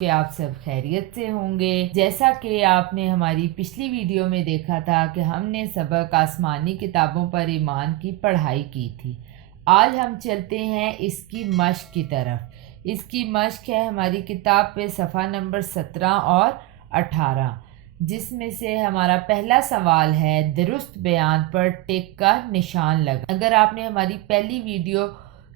کہ آپ سب خیریت سے ہوں گے۔ جیسا کہ آپ نے ہماری پچھلی ویڈیو میں دیکھا تھا کہ ہم نے سبق آسمانی کتابوں پر ایمان کی پڑھائی کی تھی۔ آج ہم چلتے ہیں اس کی مشق کی طرف۔ اس کی مشق ہے ہماری کتاب پہ صفحہ نمبر 17 اور 18، جس میں سے ہمارا پہلا سوال ہے درست بیان پر ٹک کا نشان لگا۔ اگر آپ نے ہماری پہلی ویڈیو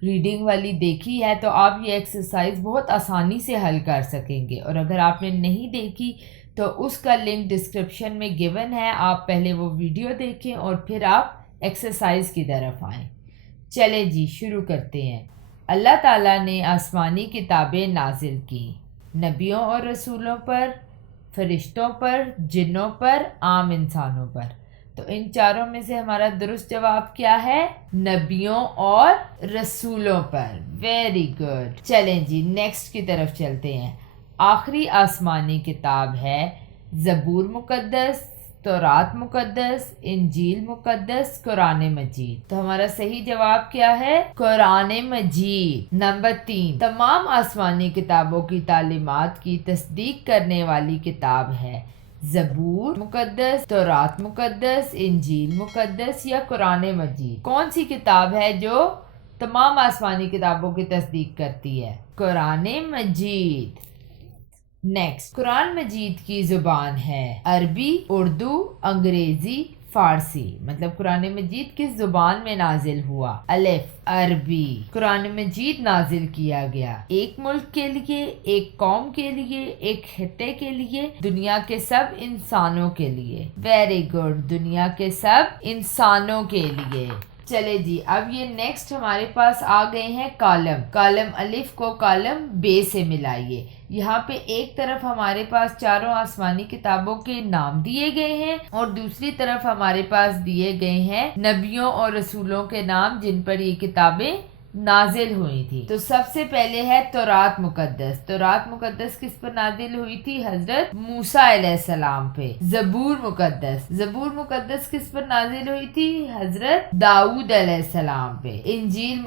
ریڈنگ والی دیکھی ہے تو آپ یہ ایکسرسائز بہت آسانی سے حل کر سکیں گے، اور اگر آپ نے نہیں دیکھی تو اس کا لنک ڈسکرپشن میں گیون ہے، آپ پہلے وہ ویڈیو دیکھیں اور پھر آپ ایکسرسائز کی طرف آئیں۔ چلیں جی شروع کرتے ہیں۔ اللہ تعالیٰ نے آسمانی کتابیں نازل کی نبیوں اور رسولوں پر، فرشتوں پر، جنوں پر، عام انسانوں پر۔ تو ان چاروں میں سے ہمارا درست جواب کیا ہے؟ نبیوں اور رسولوں پر۔ Very good. چلیں جی نیکسٹ کی طرف چلتے ہیں۔ آخری آسمانی کتاب ہے زبور مقدس، تورات مقدس، انجیل مقدس، قرآن مجید۔ تو ہمارا صحیح جواب کیا ہے؟ قرآن مجید۔ نمبر 3، تمام آسمانی کتابوں کی تعلیمات کی تصدیق کرنے والی کتاب ہے زبور مقدس، تورات مقدس، انجیل مقدس یا قرآن مجید؟ کون سی کتاب ہے جو تمام آسمانی کتابوں کی تصدیق کرتی ہے؟ قرآن مجید۔ نیکسٹ، قرآن مجید کی زبان ہے عربی، اردو، انگریزی، فارسی۔ مطلب قرآن مجید کس زبان میں نازل ہوا؟ الف عربی۔ قرآن مجید نازل کیا گیا ایک ملک کے لیے، ایک قوم کے لیے، ایک خطے کے لیے، دنیا کے سب انسانوں کے لیے۔ ویری گڈ، دنیا کے سب انسانوں کے لیے۔ چلے جی اب یہ نیکسٹ ہمارے پاس آ گئے ہیں کالم الف کو کالم بے سے ملائیے۔ یہاں پہ ایک طرف ہمارے پاس چاروں آسمانی کتابوں کے نام دیے گئے ہیں اور دوسری طرف ہمارے پاس دیے گئے ہیں نبیوں اور رسولوں کے نام جن پر یہ کتابیں نازل ہوئی تھی۔ تو سب سے پہلے ہے تورات مقدس۔ تورات مقدس کس پر نازل ہوئی تھی؟ حضرت موسیٰ علیہ السلام پہ۔ زبور مقدس کس پر نازل ہوئی تھی؟ حضرت داؤد علیہ السلام پہ۔ انجیل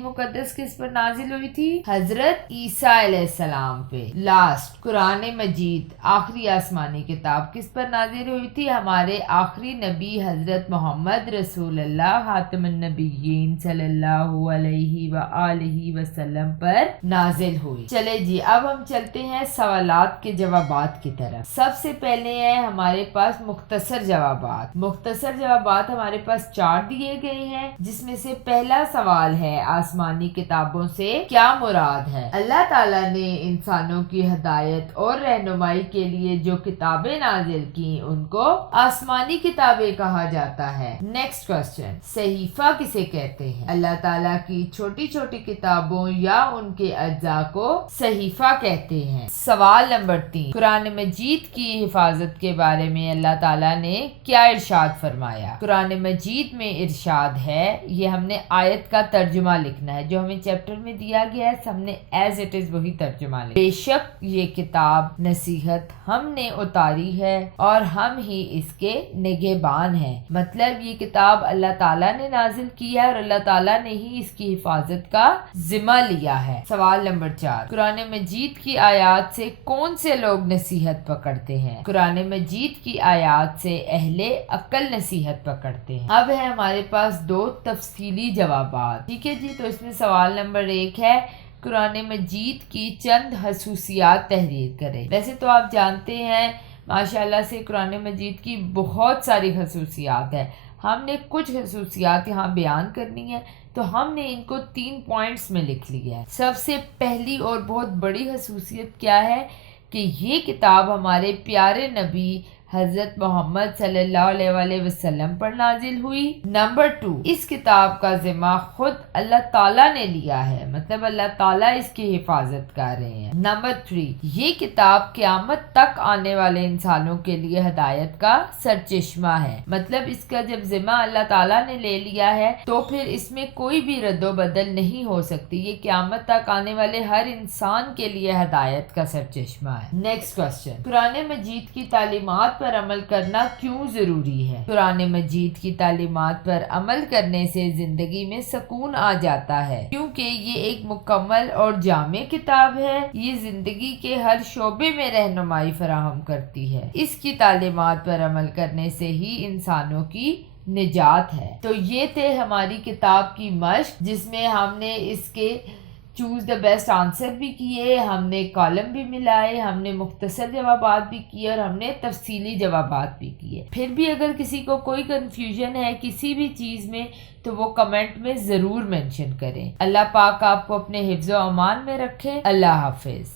مقدس کس پر نازل ہوئی تھی؟ حضرت عیسیٰ علیہ السلام پہ۔ لاسٹ قرآن مجید، آخری آسمانی کتاب کس پر نازل ہوئی تھی؟ ہمارے آخری نبی حضرت محمد رسول اللہ خاتم النبیین صلی اللہ علیہ وآلہ وسلم پر نازل ہوئی۔ چلے جی اب ہم چلتے ہیں سوالات کے جوابات کی طرف۔ سب سے پہلے ہے ہمارے پاس مختصر جوابات ہمارے پاس 4 دیے گئے ہیں، جس میں سے پہلا سوال ہے آسمانی کتابوں سے کیا مراد ہے؟ اللہ تعالیٰ نے انسانوں کی ہدایت اور رہنمائی کے لیے جو کتابیں نازل کی ان کو آسمانی کتابیں کہا جاتا ہے۔ نیکسٹ کوسچن، صحیفہ کسے کہتے ہیں؟ اللہ تعالیٰ کی چھوٹی چھوٹی کتابوں یا ان کے اجزاء کو صحیفہ کہتے ہیں۔ سوال نمبر 3، قرآن مجید کی حفاظت کے بارے میں اللہ تعالیٰ نے کیا ارشاد فرمایا؟ قرآن مجید میں ارشاد ہے، یہ ہم نے آیت کا ترجمہ لکھنا ہے جو ہمیں چیپٹر میں دیا گیا ہے، ہم نے ایز اٹ از وہی ترجمہ لکھنا ہے۔ بے شک یہ کتاب نصیحت ہم نے اتاری ہے اور ہم ہی اس کے نگہبان ہیں۔ مطلب یہ کتاب اللہ تعالیٰ نے نازل کی ہے اور اللہ تعالیٰ نے ہی اس کی حفاظت کا ذمہ لیا ہے۔ سوال نمبر 4، قرآن مجید کی آیات سے کون سے لوگ نصیحت پکڑتے ہیں؟ قرآن مجید کی آیات سے اہل عقل نصیحت پکڑتے ہیں۔ اب ہے ہمارے پاس 2 تفصیلی جوابات، ٹھیک ہے جی۔ تو اس میں سوال نمبر 1 ہے قرآن مجید کی چند خصوصیات تحریر کریں۔ ویسے تو آپ جانتے ہیں ماشاءاللہ سے قرآن مجید کی بہت ساری خصوصیات ہیں، ہم نے کچھ خصوصیات یہاں بیان کرنی ہے تو ہم نے ان کو 3 پوائنٹس میں لکھ لیا ہے۔ سب سے پہلی اور بہت بڑی خصوصیت کیا ہے کہ یہ کتاب ہمارے پیارے نبی حضرت محمد صلی اللہ علیہ وآلہ وسلم پر نازل ہوئی۔ نمبر 2، اس کتاب کا ذمہ خود اللہ تعالیٰ نے لیا ہے، مطلب اللہ تعالیٰ اس کی حفاظت کر رہے ہیں۔ نمبر 3، یہ کتاب قیامت تک آنے والے انسانوں کے لیے ہدایت کا سرچشمہ ہے، مطلب اس کا جب ذمہ اللہ تعالیٰ نے لے لیا ہے تو پھر اس میں کوئی بھی رد و بدل نہیں ہو سکتی، یہ قیامت تک آنے والے ہر انسان کے لیے ہدایت کا سرچشمہ ہے۔ نیکسٹ کوسچن، قرآن مجید کی تعلیمات پر عمل کرنا کیوں ضروری ہے۔ قرآن مجید کی تعلیمات پر عمل کرنے سے زندگی میں سکون آ جاتا ہے، کیونکہ یہ ایک مکمل اور جامع کتاب ہے۔ یہ زندگی کے ہر شعبے میں رہنمائی فراہم کرتی ہے۔ اس کی تعلیمات پر عمل کرنے سے ہی انسانوں کی نجات ہے۔ تو یہ تھے ہماری کتاب کی مشق، جس میں ہم نے اس کے چوز دا بیسٹ آنسر بھی کیے، ہم نے کالم بھی ملائے، ہم نے مختصر جوابات بھی کیے اور ہم نے تفصیلی جوابات بھی کیے۔ پھر بھی اگر کسی کو کوئی کنفیوژن ہے کسی بھی چیز میں تو وہ کمنٹ میں ضرور مینشن کریں۔ اللہ پاک آپ کو اپنے حفظ و امان میں رکھے۔ اللہ حافظ۔